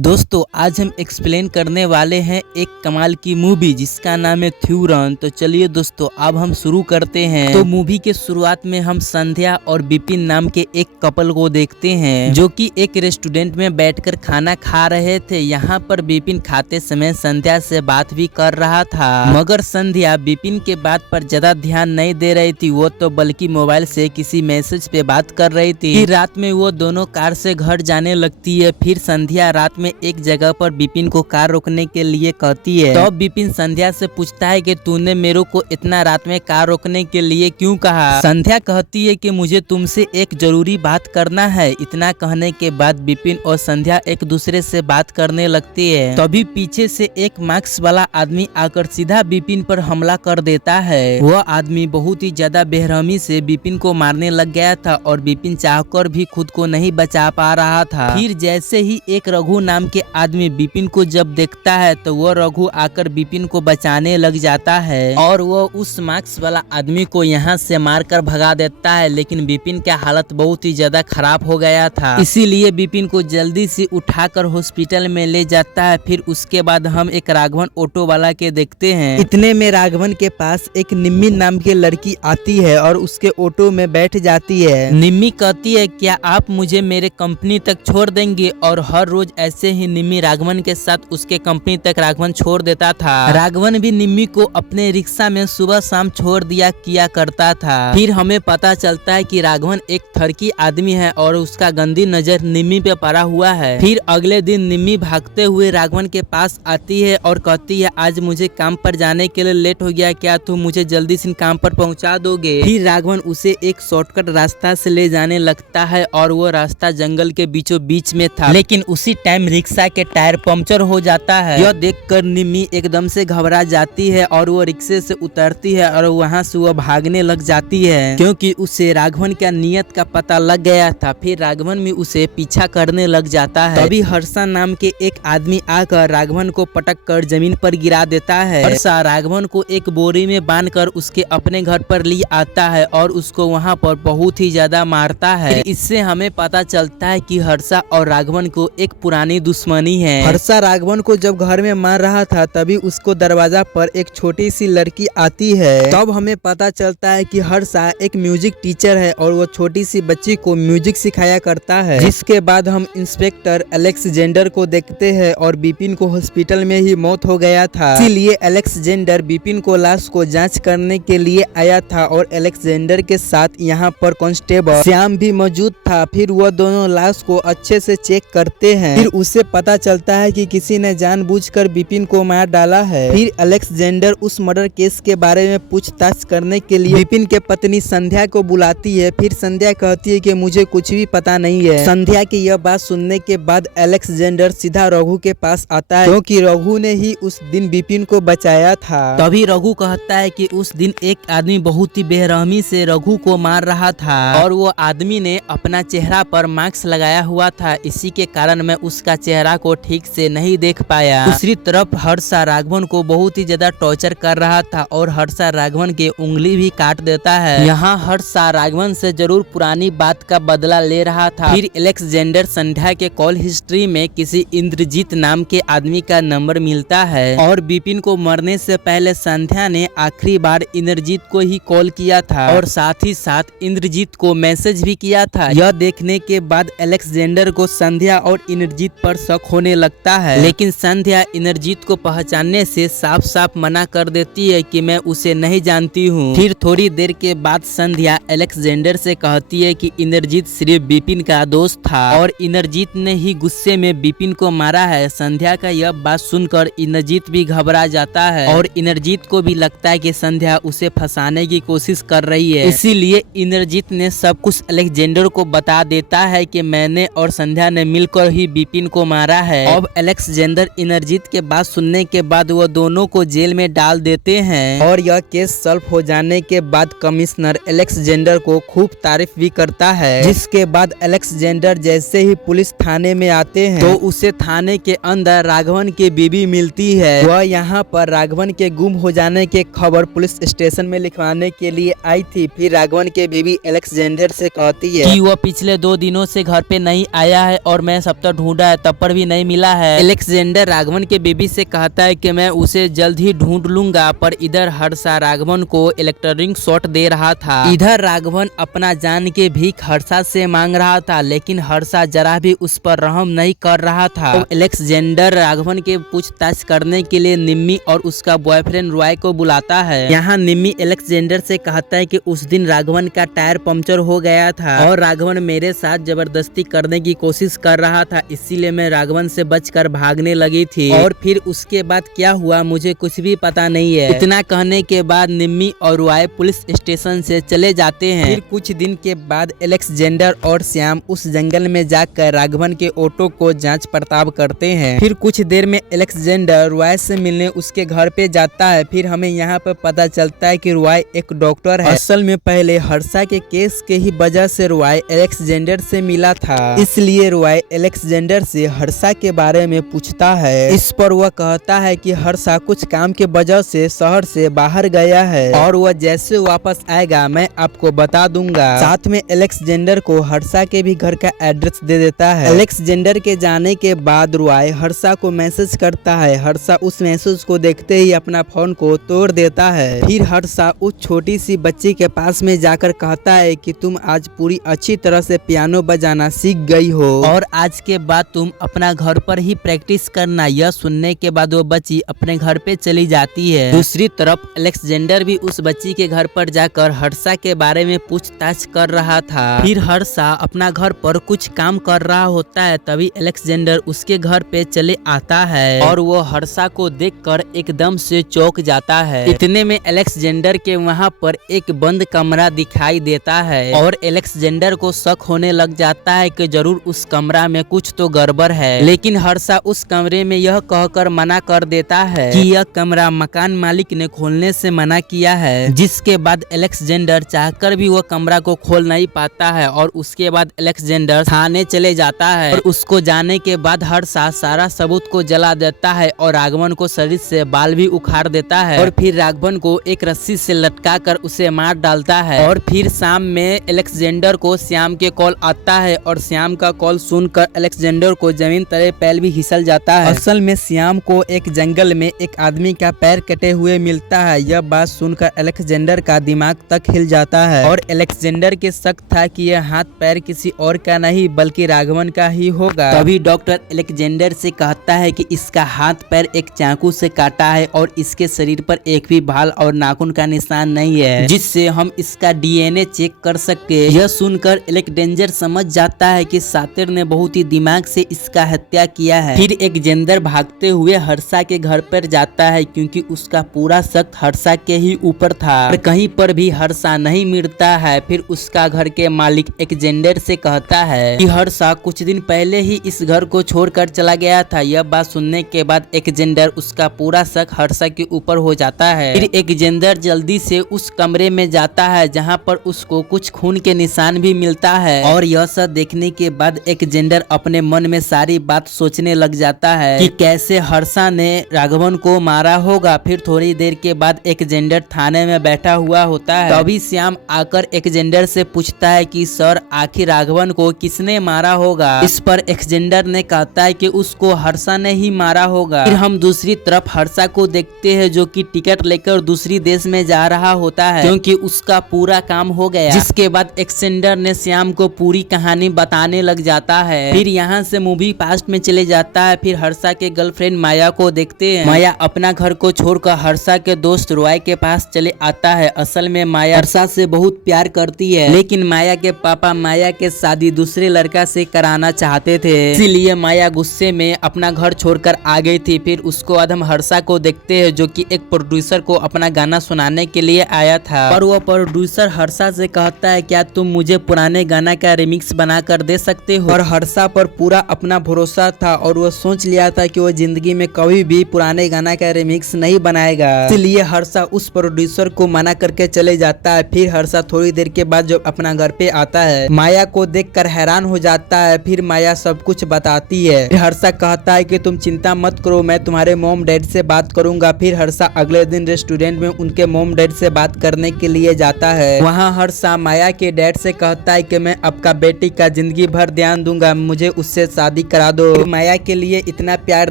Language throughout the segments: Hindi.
दोस्तों आज हम एक्सप्लेन करने वाले हैं एक कमाल की मूवी जिसका नाम है थ्यूरन। तो चलिए दोस्तों अब हम शुरू करते हैं। तो मूवी के शुरुआत में हम संध्या और विपिन नाम के एक कपल को देखते हैं जो कि एक रेस्टोरेंट में बैठकर खाना खा रहे थे। यहाँ पर विपिन खाते समय संध्या से बात भी कर रहा था, मगर संध्या विपिन के बात पर ज्यादा ध्यान नहीं दे रही थी। वो तो बल्कि मोबाइल से किसी मैसेज पे बात कर रही थी। फिर रात में वो दोनों कार से घर जाने लगती है। फिर संध्या रात में एक जगह पर विपिन को कार रोकने के लिए कहती है। तो विपिन संध्या से पूछता है कि तूने मेरे को इतना रात में कार रोकने के लिए क्यों कहा। संध्या कहती है कि मुझे तुमसे एक जरूरी बात करना है। इतना कहने के बाद विपिन और संध्या एक दूसरे से बात करने लगती है। तभी पीछे से एक मास्क वाला आदमी आकर सीधा विपिन पर हमला कर देता है। वह आदमी बहुत ही ज्यादा बेरहमी से विपिन को मारने लग गया था और विपिन चाहकर भी खुद को नहीं बचा पा रहा था। फिर जैसे ही एक रघु नाम के आदमी विपिन को जब देखता है तो वो रघु आकर विपिन को बचाने लग जाता है और वो उस मास्क वाला आदमी को यहाँ से मारकर भगा देता है। लेकिन विपिन का हालत बहुत ही ज्यादा खराब हो गया था, इसीलिए विपिन को जल्दी से उठाकर हॉस्पिटल में ले जाता है। फिर उसके बाद हम एक राघवन ऑटो वाला के देखते हैं। इतने में राघवन के पास एक निम्मी नाम की लड़की आती है और उसके ऑटो में बैठ जाती है। निम्मी कहती है क्या आप मुझे मेरे कंपनी तक छोड़ देंगे, और हर रोज ऐसे ही निम्मी राघवन के साथ उसके कंपनी तक राघवन छोड़ देता था। राघवन भी निम्मी को अपने रिक्शा में सुबह शाम छोड़ दिया किया करता था। फिर हमें पता चलता है कि राघवन एक थरकी आदमी है और उसका गंदी नजर निम्मी पे पड़ा हुआ है। फिर अगले दिन निम्मी भागते हुए राघवन के पास आती है और कहती है आज मुझे काम पर जाने के लिए लेट हो गया, क्या तुम मुझे जल्दी से काम पर पहुंचा दोगे। फिर राघवन उसे एक शॉर्टकट रास्ता से ले जाने लगता है और वो रास्ता जंगल के बीचों बीच में था। लेकिन उसी टाइम रिक्शा के टायर पंक्चर हो जाता है। यह देखकर निम्मी एकदम से घबरा जाती है और वो रिक्शे से उतरती है और वहाँ से वो भागने लग जाती है क्योंकि उसे राघवन का नियत का पता लग गया था। फिर राघवन भी उसे पीछा करने लग जाता है। तभी हर्षा नाम के एक आदमी आकर राघवन को पटक कर जमीन पर गिरा देता है। हर्षा राघवन को एक बोरी में बांधकर उसके अपने घर पर ले आता है और उसको वहाँ पर बहुत ही ज्यादा मारता है। इससे हमें पता चलता है कि हर्षा और राघवन को एक पुरानी दुश्मनी है। हर्षा राघवन को जब घर में मार रहा था तभी उसको दरवाजा पर एक छोटी सी लड़की आती है। तब हमें पता चलता है कि हर्षा एक म्यूजिक टीचर है और वो छोटी सी बच्ची को म्यूजिक सिखाया करता है। जिसके बाद हम इंस्पेक्टर अलेक्जेंडर को देखते हैं और विपिन को हॉस्पिटल में ही मौत हो गया था, इसीलिए अलेक्जेंडर विपिन को लाश को जाँच करने के लिए आया था और अलेक्जेंडर के साथ यहाँ पर कांस्टेबल श्याम भी मौजूद था। फिर वह दोनों लाश को अच्छे से चेक करते हैं। फिर उससे पता चलता है कि किसी ने जानबूझकर विपिन को मार डाला है। फिर अलेक्जेंडर उस मर्डर केस के बारे में पूछताछ करने के लिए विपिन के पत्नी संध्या को बुलाती है। फिर संध्या कहती है कि मुझे कुछ भी पता नहीं है। संध्या की यह बात सुनने के बाद अलेक्जेंडर सीधा रघु के पास आता है क्योंकि रघु ने ही उस दिन विपिन को बचाया था। तभी रघु कहता है कि उस दिन एक आदमी बहुत ही बेरहमी से रघु को मार रहा था और वो आदमी ने अपना चेहरा पर मास्क लगाया हुआ था, इसी के कारण मैं उसका चेहरा को ठीक से नहीं देख पाया। दूसरी तरफ हर्षा राघवन को बहुत ही ज्यादा टॉर्चर कर रहा था और हर्षा राघवन के उंगली भी काट देता है। यहाँ हर्षा राघवन से जरूर पुरानी बात का बदला ले रहा था। फिर अलेक्जेंडर संध्या के कॉल हिस्ट्री में किसी इंद्रजीत नाम के आदमी का नंबर मिलता है और विपिन को मरने से पहले संध्या ने आखिरी बार इंद्रजीत को ही कॉल किया था और साथ ही साथ इंद्रजीत को मैसेज भी किया था। यह देखने के बाद अलेक्जेंडर को संध्या और इंद्रजीत पर शक होने लगता है, लेकिन संध्या इंद्रजीत को पहचानने से साफ साफ मना कर देती है कि मैं उसे नहीं जानती हूँ। फिर थोड़ी देर के बाद संध्या अलेक्जेंडर से कहती है कि इंद्रजीत सिर्फ विपिन का दोस्त था और इंद्रजीत ने ही गुस्से में विपिन को मारा है। संध्या का यह बात सुनकर इंद्रजीत भी घबरा जाता है और इंद्रजीत को भी लगता है कि संध्या उसे फंसाने की कोशिश कर रही है, इसीलिए इंद्रजीत ने सब कुछ अलेक्जेंडर को बता देता है कि मैंने और संध्या ने मिलकर ही विपिन को मारा है। अब अलेक्जेंडर इंद्रजीत के बात सुनने के बाद वो दोनों को जेल में डाल देते हैं और यह केस सॉल्व हो जाने के बाद कमिश्नर अलेक्जेंडर को खूब तारीफ भी करता है। जिसके बाद अलेक्जेंडर जैसे ही पुलिस थाने में आते हैं तो उसे थाने के अंदर राघवन की बीवी मिलती है। वह यहाँ पर राघवन के गुम हो जाने के खबर पुलिस स्टेशन में लिखवाने के लिए आई थी। फिर राघवन के बीवी अलेक्जेंडर से कहती है कि वह पिछले 2 दिनों से घर पे नहीं आया है और मैं सब तक ढूंढा है, तप्पड़ भी नहीं मिला है। अलेक्जेंडर राघवन के बेबी से कहता है कि मैं उसे जल्द ही ढूंढ लूंगा, पर इधर हर्षा राघवन को इलेक्ट्रिक शॉट दे रहा था। इधर राघवन अपना जान के भीख हर्षा से मांग रहा था, लेकिन हर्षा जरा भी उस पर रहम नहीं कर रहा था। तो अलेक्जेंडर राघवन के पूछताछ करने के लिए निम्मी और उसका बॉयफ्रेंड रॉय को बुलाता है। यहाँ निम्मी अलेक्जेंडर से कहता है कि उस दिन राघवन का टायर पंक्चर हो गया था और राघवन मेरे साथ जबरदस्ती करने की कोशिश कर रहा था, इसीलिए मैं राघवन से बचकर भागने लगी थी। और फिर उसके बाद क्या हुआ मुझे कुछ भी पता नहीं है। इतना कहने के बाद निम्मी और रॉय पुलिस स्टेशन से चले जाते हैं। फिर कुछ दिन के बाद अलेक्जेंडर और श्याम उस जंगल में जाकर राघवन के ऑटो को जांच पड़ताल करते हैं। फिर कुछ देर में अलेक्जेंडर रॉय से मिलने उसके घर पे जाता है। फिर हमें यहाँ पर पता चलता है कि रॉय एक डॉक्टर है। असल में पहले हर्षा के केस के ही वजह से रॉय अलेक्जेंडर से मिला था, इसलिए रॉय अलेक्जेंडर से हर्षा के बारे में पूछता है। इस पर वह कहता है कि हर्षा कुछ काम के वजह से शहर से बाहर गया है और वह जैसे वापस आएगा मैं आपको बता दूंगा। साथ में अलेक्जेंडर को हर्षा के भी घर का एड्रेस दे देता है। अलेक्जेंडर के जाने के बाद रॉय हर्षा को मैसेज करता है। हर्षा उस मैसेज को देखते ही अपना फोन को तोड़ देता है। फिर हर्षा उस छोटी सी बच्ची के पास में जाकर कहता है कि तुम आज पूरी अच्छी तरह से पियानो बजाना सीख गई हो और आज के बाद तुम अपना घर पर ही प्रैक्टिस करना। यह सुनने के बाद वो बच्ची अपने घर पे चली जाती है। दूसरी तरफ अलेक्जेंडर भी उस बच्ची के घर पर जाकर हर्षा के बारे में पूछताछ कर रहा था। फिर हर्षा अपना घर पर कुछ काम कर रहा होता है, तभी अलेक्जेंडर उसके घर पे चले आता है और वो हर्षा को देखकर एकदम से चौंक जाता है। इतने में अलेक्जेंडर के वहाँ पर एक बंद कमरा दिखाई देता है और अलेक्जेंडर को शक होने लग जाता है कि जरूर उस कमरा में कुछ तो गड़बड़ है। लेकिन हर्षा उस कमरे में यह कहकर मना कर देता है कि यह कमरा मकान मालिक ने खोलने से मना किया है, जिसके बाद अलेक्जेंडर चाहकर भी वह कमरा को खोल नहीं पाता है और उसके बाद अलेक्जेंडर थाने चले जाता है। और उसको जाने के बाद हर्षा सारा सबूत को जला देता है और राघवन को शरीर से बाल भी उखाड़ देता है और फिर राघवन को एक रस्सी से लटका कर उसे मार डालता है। और फिर शाम में अलेक्जेंडर को श्याम के कॉल आता है और श्याम का कॉल सुनकर अलेक्जेंडर को जमीन तले पैर भी फिसल जाता है। असल में श्याम को एक जंगल में एक आदमी का पैर कटे हुए मिलता है। यह बात सुनकर अलेक्जेंडर का दिमाग तक हिल जाता है और अलेक्जेंडर के शक था कि यह हाथ पैर किसी और का नहीं बल्कि राघवन का ही होगा। तभी डॉक्टर अलेक्जेंडर से कहता है कि इसका हाथ पैर एक चाकू से काटा है और इसके शरीर पर एक भी बाल और नाखून का निशान नहीं है, जिससे हम इसका डीएनए चेक कर सके। यह सुनकर अलेक्जेंडर समझ जाता है कि सातिर ने बहुत ही दिमाग से इसका हत्या किया है। फिर अलेक्जेंडर भागते हुए हर्षा के घर पर जाता है क्योंकि उसका पूरा शक हर्षा के ही ऊपर था, पर कहीं पर भी हर्षा नहीं मिलता है। फिर उसका घर के मालिक अलेक्जेंडर से कहता है कि हर्षा कुछ दिन पहले ही इस घर को छोड़कर चला गया था। यह बात सुनने के बाद अलेक्जेंडर उसका पूरा शक हर्षा के ऊपर हो जाता है। फिर अलेक्जेंडर जल्दी से उस कमरे में जाता है जहां पर उसको कुछ खून के निशान भी मिलता है और यह सब देखने के बाद अलेक्जेंडर अपने मन में सारी बात सोचने लग जाता है कि कैसे हर्षा ने राघवन को मारा होगा। फिर थोड़ी देर के बाद अलेक्जेंडर थाने में बैठा हुआ होता है। तभी श्याम आकर अलेक्जेंडर से पूछता है कि सर आखिर राघवन को किसने मारा होगा। इस पर अलेक्जेंडर ने कहता है कि उसको हर्षा ने ही मारा होगा। फिर हम दूसरी तरफ हर्षा को देखते हैं जो कि टिकट लेकर दूसरी देश में जा रहा होता है क्योंकि उसका पूरा काम हो गया। जिसके बाद अलेक्जेंडर ने श्याम को पूरी कहानी बताने लग जाता है। फिर यहाँ से मूवी पास्ट में चले जाता है। फिर हर्षा के गर्लफ्रेंड माया को देखते हैं। माया अपना घर को छोड़कर हर्षा के दोस्त रॉय के पास चले आता है। असल में माया हर्षा से बहुत प्यार करती है, लेकिन माया के पापा माया के शादी दूसरे लड़का से कराना चाहते थे, इसीलिए माया गुस्से में अपना घर छोड़कर आ गई थी। फिर उसको बाद हम हर्षा को देखते हैं जो कि एक प्रोड्यूसर को अपना गाना सुनाने के लिए आया था और वह प्रोड्यूसर हर्षा से कहता है क्या तुम मुझे पुराने गाना का रिमिक्स बना कर दे सकते हो। और हर्षा पर पूरा अपना भरोसा था और वह सोच लिया था कि वह जिंदगी में कभी भी पुराने गाना का रिमिक्स नहीं बनाएगा, इसलिए हर्षा उस प्रोड्यूसर को मना करके चले जाता है। फिर हर्षा थोड़ी देर के बाद जब अपना घर पे आता है माया को देखकर हैरान हो जाता है। फिर माया सब कुछ बताती है। फिर हर्षा कहता है कि तुम चिंता मत करो, मैं तुम्हारे मॉम डैड से बात करूंगा। फिर हर्षा अगले दिन रेस्टोरेंट में उनके मॉम डैड से बात करने के लिए जाता है। वहाँ हर्षा माया के डैड से कहता है कि मैं आपका बेटी का जिंदगी भर ध्यान दूंगा, मुझे उससे शादी शादी करा दो। माया के लिए इतना प्यार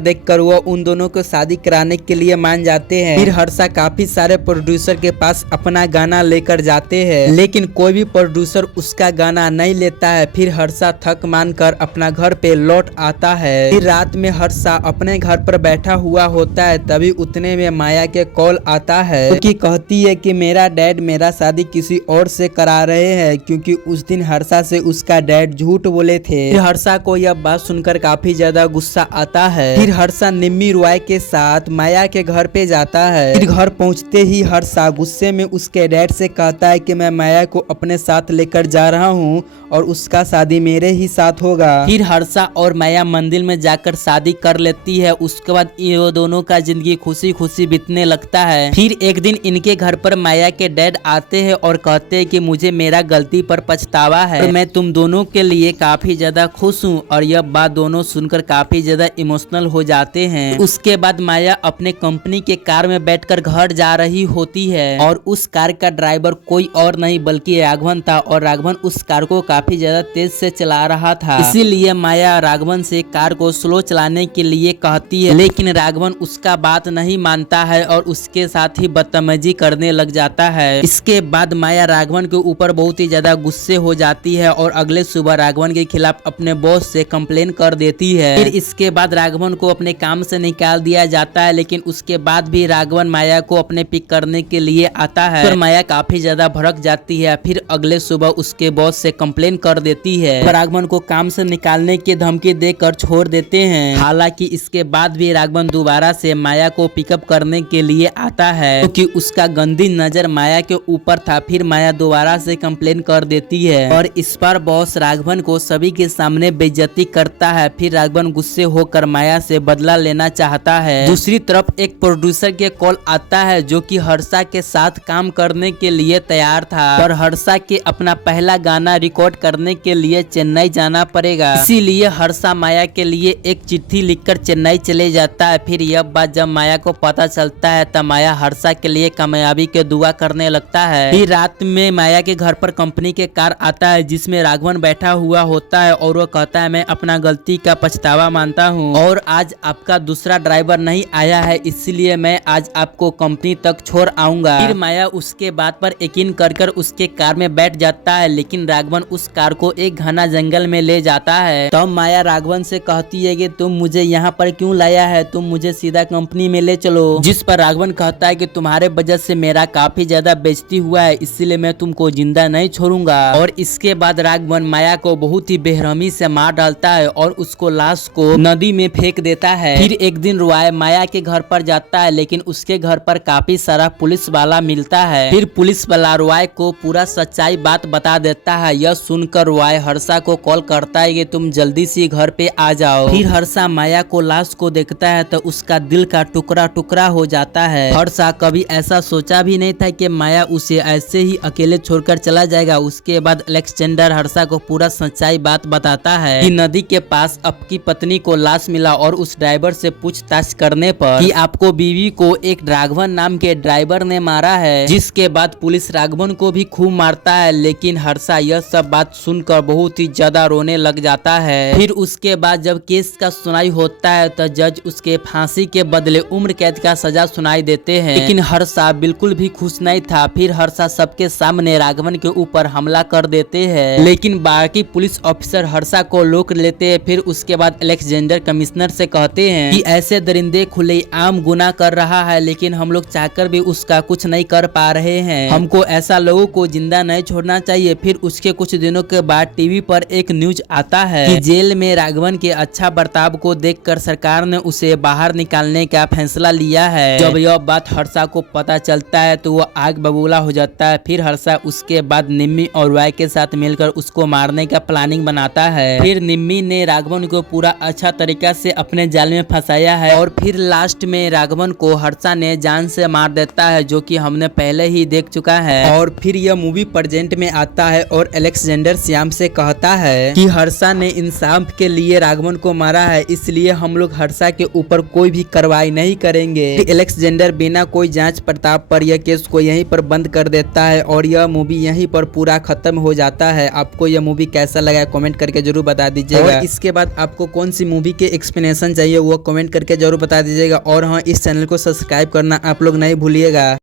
देखकर वो उन दोनों को शादी कराने के लिए मान जाते हैं। फिर हर्षा काफी सारे प्रोड्यूसर के पास अपना गाना लेकर जाते हैं, लेकिन कोई भी प्रोड्यूसर उसका गाना नहीं लेता है। फिर हर्षा थक मान कर अपना घर पे लौट आता है। फिर रात में हर्षा अपने घर पर बैठा हुआ होता है, तभी उतने में माया के कॉल आता है, क्योंकि कहती है कि मेरा डैड मेरा शादी किसी और से करा रहे हैं, क्योंकि उस दिन हर्षा से उसका डैड झूठ बोले थे। फिर हर्षा को यह बात सुनकर काफी ज्यादा गुस्सा आता है। फिर हर्षा निम्मी रॉय के साथ माया के घर पे जाता है। फिर घर पहुंचते ही हर्षा गुस्से में उसके डैड से कहता है कि मैं माया को अपने साथ लेकर जा रहा हूँ और उसका शादी मेरे ही साथ होगा। फिर हर्षा और माया मंदिर में जाकर शादी कर लेती है। उसके बाद ये दोनों का जिंदगी खुशी खुशी बीतने लगता है। फिर एक दिन इनके घर पर माया के डैड आते हैं और कहते हैं कि मुझे मेरा गलती पर पछतावा है और मैं तुम दोनों के लिए काफी ज्यादा खुश हूँ। और यह बात दोनों सुनकर काफी ज्यादा इमोशनल हो जाते हैं। उसके बाद माया अपने कंपनी के कार में बैठकर घर जा रही होती है और उस कार का ड्राइवर कोई और नहीं बल्कि राघवन था और राघवन उस कार को काफी ज्यादा तेज से चला रहा था। इसीलिए माया राघवन से कार को स्लो चलाने के लिए कहती है, लेकिन राघवन उसका बात नहीं मानता है और उसके साथ ही बदतमीजी करने लग जाता है। इसके बाद माया राघवन के ऊपर बहुत ही ज्यादा गुस्से हो जाती है और अगले सुबह राघवन के खिलाफ अपने बॉस से कंप्लेन कर देती है। फिर इसके बाद राघवन को अपने काम से निकाल दिया जाता है, लेकिन उसके बाद भी राघवन माया को अपने पिक करने के लिए आता है। पर माया काफी ज्यादा भड़क जाती है। फिर अगले सुबह उसके बॉस से कंप्लेन कर देती है। राघवन को काम से निकालने की धमकी देकर छोड़ देते हैं। हालांकि इसके बाद भी राघवन दोबारा से माया को पिकअप करने के लिए आता है, क्योंकि उसका गंदी नजर माया के ऊपर था। फिर माया दोबारा से कंप्लेन कर देती है और इस पर बॉस राघवन को सभी के सामने बेइज्जती करता है। फिर राघवन गुस्से होकर माया से बदला लेना चाहता है। दूसरी तरफ एक प्रोड्यूसर के कॉल आता है जो कि हर्षा के साथ काम करने के लिए तैयार था, पर हर्षा के अपना पहला गाना रिकॉर्ड करने के लिए चेन्नई जाना पड़ेगा। इसीलिए हर्षा माया के लिए एक चिट्ठी लिखकर चेन्नई चले जाता है। फिर यह बात जब माया को पता चलता है तब माया हर्षा के लिए कामयाबी के दुआ करने लगता है। फिर रात में माया के घर पर कंपनी के कार आता है जिसमें राघवन बैठा हुआ होता है और वो कहता है मैं अपना गलती का पछतावा मानता हूँ और आज आपका दूसरा ड्राइवर नहीं आया है, इसलिए मैं आज आपको कंपनी तक छोड़ आऊंगा। फिर माया उसके बात पर यकीन कर उसके कार में बैठ जाता है, लेकिन राघवन उस कार को एक घना जंगल में ले जाता है। तब माया राघवन से कहती है कि तुम मुझे यहाँ पर क्यों लाया है, तुम मुझे सीधा कंपनी में ले चलो। जिस पर राघवन कहता है कि तुम्हारे वजह से मेरा काफी ज्यादा बेइज्जती हुआ है, इसलिए मैं तुमको जिंदा नहीं छोड़ूंगा। और इसके बाद राघवन माया को बहुत ही बेरहमी से मार डालता है और उसको लाश को नदी में फेंक देता है। फिर एक दिन रॉय माया के घर पर जाता है, लेकिन उसके घर पर काफी सारा पुलिस वाला मिलता है। फिर पुलिस वाला रॉय को पूरा सच्चाई बात बता देता है। यह सुनकर रॉय हर्षा को कॉल करता है कि तुम जल्दी से घर पे आ जाओ। फिर हर्षा माया को लाश को देखता है तो उसका दिल का टुकड़ा टुकड़ा हो जाता है। हर्षा कभी ऐसा सोचा भी नहीं था कि माया उसे ऐसे ही अकेले छोड़कर चला जाएगा। उसके बाद अलेक्जेंडर हर्षा को पूरा सच्चाई बात बताता है कि नदी के पास आपकी पत्नी को लाश मिला और उस ड्राइवर से पूछताछ करने पर कि आपको बीवी को एक राघवन नाम के ड्राइवर ने मारा है। जिसके बाद पुलिस राघवन को भी खूब मारता है, लेकिन हर्षा यह सब बात सुनकर बहुत ही ज्यादा रोने लग जाता है। फिर उसके बाद जब केस का सुनाई होता है तो जज उसके फांसी के बदले उम्र कैद का सजा सुनाई देते हैं, लेकिन हर्षा बिल्कुल भी खुश नहीं था। फिर हर्षा सबके सामने राघवन के ऊपर हमला कर देते हैं, लेकिन बाकी पुलिस ऑफिसर हर्षा को रोक लेते हैं। फिर उसके बाद अलेक्जेंडर कमिश्नर से कहते हैं कि ऐसे दरिंदे खुलेआम गुनाह कर रहा है, लेकिन हम लोग चाहकर भी उसका कुछ नहीं कर पा रहे हैं। हमको ऐसा लोगों को जिंदा नहीं छोड़ना चाहिए। फिर उसके कुछ दिनों के बाद टीवी पर एक न्यूज आता है कि जेल में राघवन के अच्छा बर्ताव को देखकर सरकार ने उसे बाहर निकालने का फैसला लिया है। जब यह बात हर्षा को पता चलता है तो वो आग बबूला हो जाता है। फिर हर्षा उसके बाद निम्मी और रॉय के साथ मिलकर उसको मारने का प्लानिंग बनाता है। फिर निम्मी ने राघवन को पूरा अच्छा तरीका से अपने जाल में फंसाया है और फिर लास्ट में राघवन को हर्षा ने जान से मार देता है, जो कि हमने पहले ही देख चुका है। और फिर यह मूवी प्रेजेंट में आता है और अलेक्जेंडर श्याम से कहता है कि हर्षा ने इंसाफ के लिए राघवन को मारा है, इसलिए हम लोग हर्षा के ऊपर कोई भी कार्रवाई नहीं करेंगे। अलेक्जेंडर बिना कोई जांच पड़ताल पर यह केस को यहीं पर बंद कर देता है और यह मूवी यहीं पर पूरा खत्म हो जाता है। आपको यह मूवी कैसा लगा कमेंट करके जरूर बता दीजिएगा। इसके बाद आपको कौन सी मूवी के एक्सप्लेनेशन चाहिए वो कमेंट करके जरूर बता दीजिएगा। और हाँ, इस चैनल को सब्सक्राइब करना आप लोग नहीं भूलिएगा।